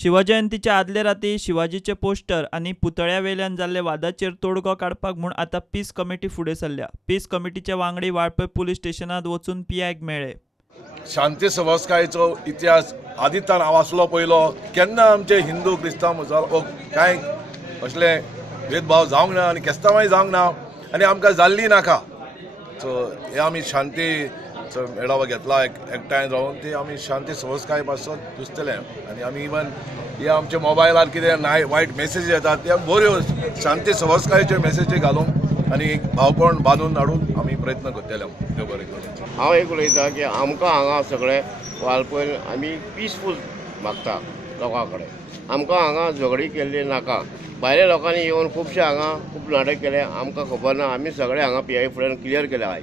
शिवजयंतीच्या आदले राती शिवाजीचे पोस्टर आणि पुतळ्यावेल्यान जाल्ले वादाचेर तोडगो काडपाक म्हूण आतां पीस कमिटी फुडें सरल्या। पीस कमिटीचे वांगडी वाळपय पुलीस स्टेशनांत वचून पियाक मेळ्ळे। शांती संस्काराचो इतिहास आदित्यान हांव आसलो पयलो केन्ना आमचे हिंदू क्रिस्तांव मुसलमान कांय असले भेदभाव जावंक ना आनी क्रिस्तांवांय जावंक ना आनी आमकां जाल्ली नाका। सो हे आमी शांती मेळावो घेतला एकठांय रावन ती आमी शांती संस्कार पासून दुसतले आनी आमी इवन हे आमचे मोबायलार कितें वायट मेसेज येतात त्या बऱ्यो शांती संस्काराच्यो मेसेजी घालूंक आनी एक भावपण बांदून हाडून आमी प्रयत्न करतले। देव बरें करूं। हांव एक उलयतां की आमकां हांगा सगळे वाळपय आमी पीसफूल मागता लोकां कडेन। आमकां हांगा झगडी केल्ली नाका। भायल्या लोकांनी येवन खुबशे हांगा खूब नाटक केले आमकां खबर ना। आमी सगळे हांगा PI फुड्यान क्लियर केले आय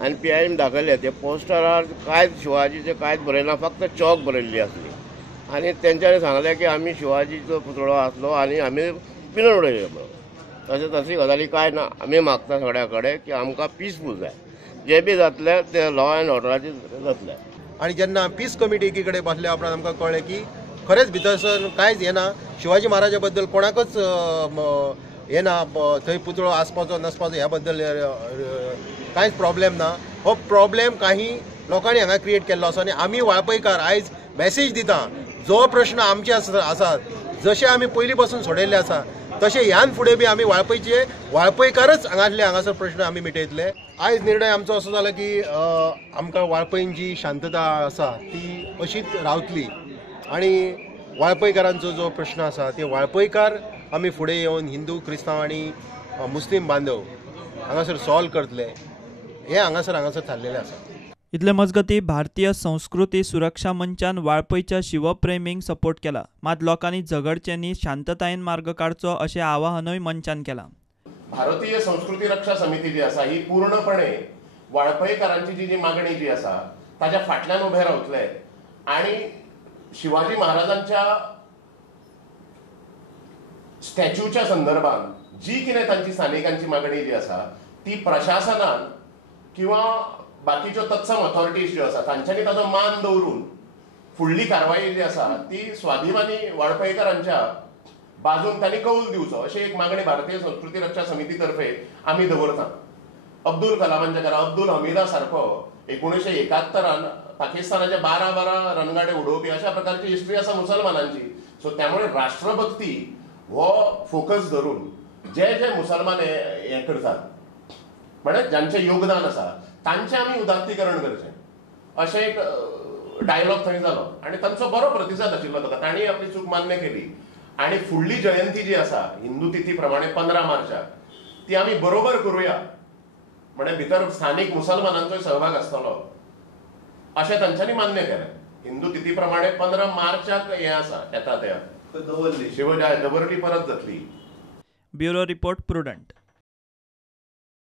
आनी PI दाखयले ते पोस्टरार कांयच शिवाजीचे कांयच बरयना फक्त चॉक बरयल्ली आसली आनी तेंच्यांनी सांगलें की आमी शिवाजीचो पुतळो आसलो आनी आमी पिनून उडयलो। तशी गजाली कांय ना। आमी मागता सगळ्या कडेन की आमकां पीसफूल जाय जे बी जातले ते लॉ एंड ऑर्डराचे जातले। आणि जेन्ना पीस कमिटी एकी कडेन बसल्या उपरांत आमकां कळ्ळें की खरेंच भितरसून कांयच हें ना। शिवाजी महाराजा बद्दल कोणाकच हें ना थंय पुतळो आसपाचो नसपाचो ह्या बद्दल कांयच प्रॉब्लेम ना। हो प्रॉब्लेम काही लोकांनी हांगा क्रिएट केल्लो आसा आनी आमी वाळपयकार आयज मॅसेज दिता जो प्रश्न आमचे आसात जशे आमी पयलीं पासून सोडयल्ले आसा तशें ह्यान फुडें बी आमी वाळपयकारच हांगासर प्रश्न आमी मिटयतले। आयज निर्णय आमचो असो जाला की आमकां वाळपयन जी शांतता आसा ती अशीच रावतली आनी वाळपयकारांचो जो प्रश्न आसा ते वाळपयकार आमी फुडें येवन हिंदू क्रिस्तांव आनी मुस्लीम बांदव हांगासर सॉल्व करतले हे हांगासर थारलेले आसा। इतले मजगती भारतीय संस्कृती सुरक्षा मंचान वाळपयच्या शिवप्रेमींक सपोर्ट केला। मात लोकांनी झगडचे न्ही शांततायेन मार्ग काडचो अशें आवाहनूय मंचान केलां। भारतीय संस्कृती रक्षा समिती जी आसा ही पूर्णपणे वाळपयकारांची जी मागणी जी आसा ताच्या फाटल्यान उभे रावतले आणि शिवाजी महाराजांच्या स्टॅच्यूच्या संदर्भात जी कितें तांची स्थानिकांची मागणी जी आसा ती प्रशासनान किंवा बाकीच्यो तत्सम अथॉरिटीज ज्यो आसा तांच्यांनी ताचो मान दवरून फुडली कारवाई जी आसा ती स्वाभिमानी वाळपयकारांच्या बाजून तांणी कौल दिवचो अशी एक मागणी भारतीय संस्कृती रक्षा समिती तर्फे आमी दवरता। अब्दुल कलामांच्या घरा अब्दुल हमीदा सारको 1971 पाकिस्तानाचे 12 रणगाडे उडोवपी अशा प्रकारची हिस्ट्री आसा मुसलमानांची। सो त्यामुळे राष्ट्रभक्ती हो फोकस धरून जे मुसलमान हे करतात म्हणजे ज्यांचे योगदान आसा तांचे आमी उदात्तीकरण करचें अशें एक डायलॉग थंय जालो आणि तांचो बरो प्रतिसाद आशिल्लो ताका। तांणी आपली चूक मान्य केली आणि फुडली जयंती जी आसा हिंदू तिथी प्रमाणे 15 मार्चाक ती आमी बरोबर करूया म्हणजे भितर स्थानिक मुसलमानांचो सहभाग आसतलो अशें तांच्यांनी मान्य केलें। हिंदू तिथी प्रमाणे 15 मार्चाक हें आसा येता त्या दवरली परत जातली। Bureau report prudent.